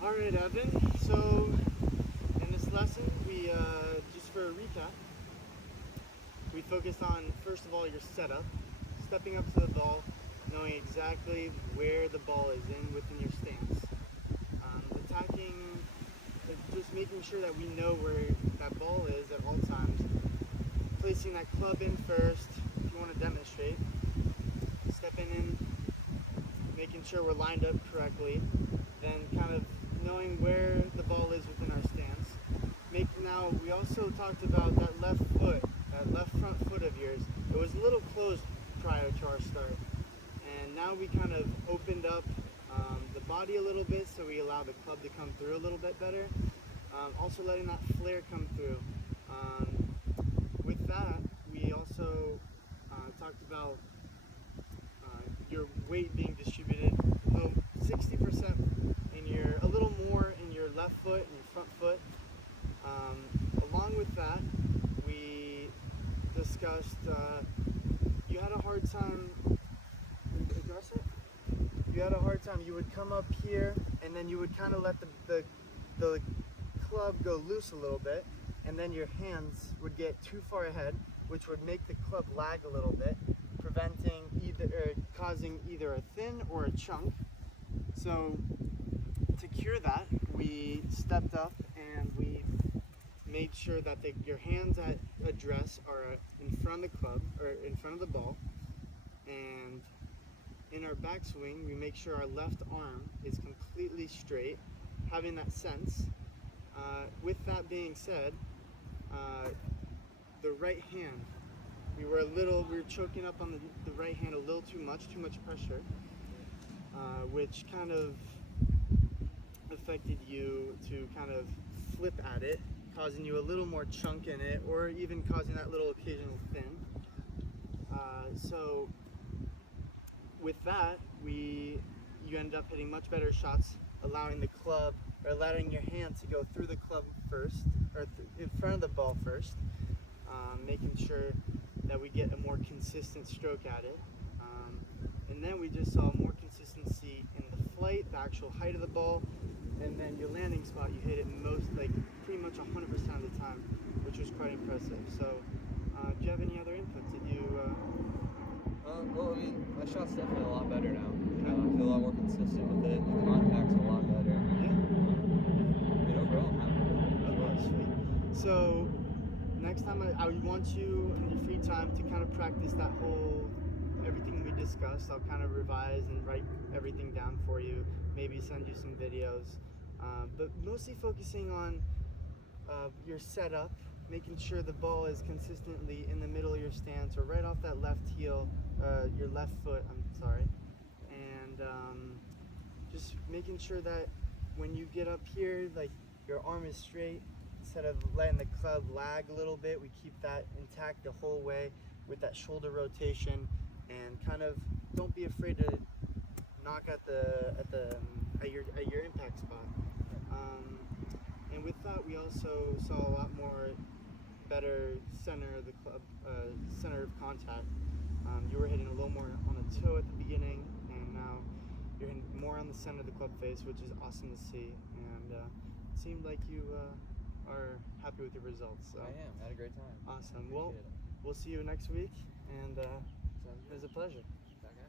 All right, Evan. So in this lesson, we just for a recap, we focused on first of all your setup, stepping up to the ball, knowing exactly where the ball is in within your stance, attacking, just making sure that we know where that ball is at all times, placing that club in first. If you want to demonstrate, stepping in, making sure we're lined up correctly, then kind of knowing where the ball is within our stance. Now, we also talked about that left foot, that left front foot of yours. It was a little closed prior to our start. And now we kind of opened up the body a little bit, so we allow the club to come through a little bit better. Also letting that flare come through. With that, we also talked about your weight being distributed, 60% in your, a little more in your left foot and your front foot. Along with that, we discussed you had a hard time. Address it. You had a hard time. You would come up here, and then you would kind of let the club go loose a little bit, and then your hands would get too far ahead, which would make the club lag a little bit, preventing causing either a thin or a chunk. So to cure that, we stepped up and we made sure that your hands at address are in front of the club or in front of the ball, and in our backswing we make sure our left arm is completely straight, having that sense. With that being said, the right hand, we were choking up on the right hand a little too much pressure, which kind of affected you to kind of flip at it, causing you a little more chunk in it, or even causing that little occasional thin. So with that, you end up hitting much better shots, allowing the club, or allowing your hand to go through the club first, or in front of the ball first, making sure that we get a more consistent stroke at it. And then we just saw more consistency in the flight, the actual height of the ball, and then your landing spot, you hit it pretty much 100% of the time, which was quite impressive. So, do you have any other inputs? Well, I mean, my shot's definitely a lot better now. I feel a lot more consistent with it. The contact's a lot better. Yeah. I mean, overall, I'm happy with it. Okay, sweet. So, next time I want you in your free time to kind of practice everything we discussed. I'll kind of revise and write everything down for you, maybe send you some videos, but mostly focusing on your setup, making sure the ball is consistently in the middle of your stance or right off that left heel, your left foot, I'm sorry, and just making sure that when you get up here, like, your arm is straight. Instead of letting the club lag a little bit, we keep that intact the whole way with that shoulder rotation, and kind of don't be afraid to knock at your impact spot. And with that, we also saw a lot more better center of the club, center of contact. You were hitting a little more on the toe at the beginning, and now you're hitting more on the center of the club face, which is awesome to see. And it seemed like you are happy with your results. So. I am. I had a great time. Awesome. Appreciate it. We'll see you next week, and it was a pleasure.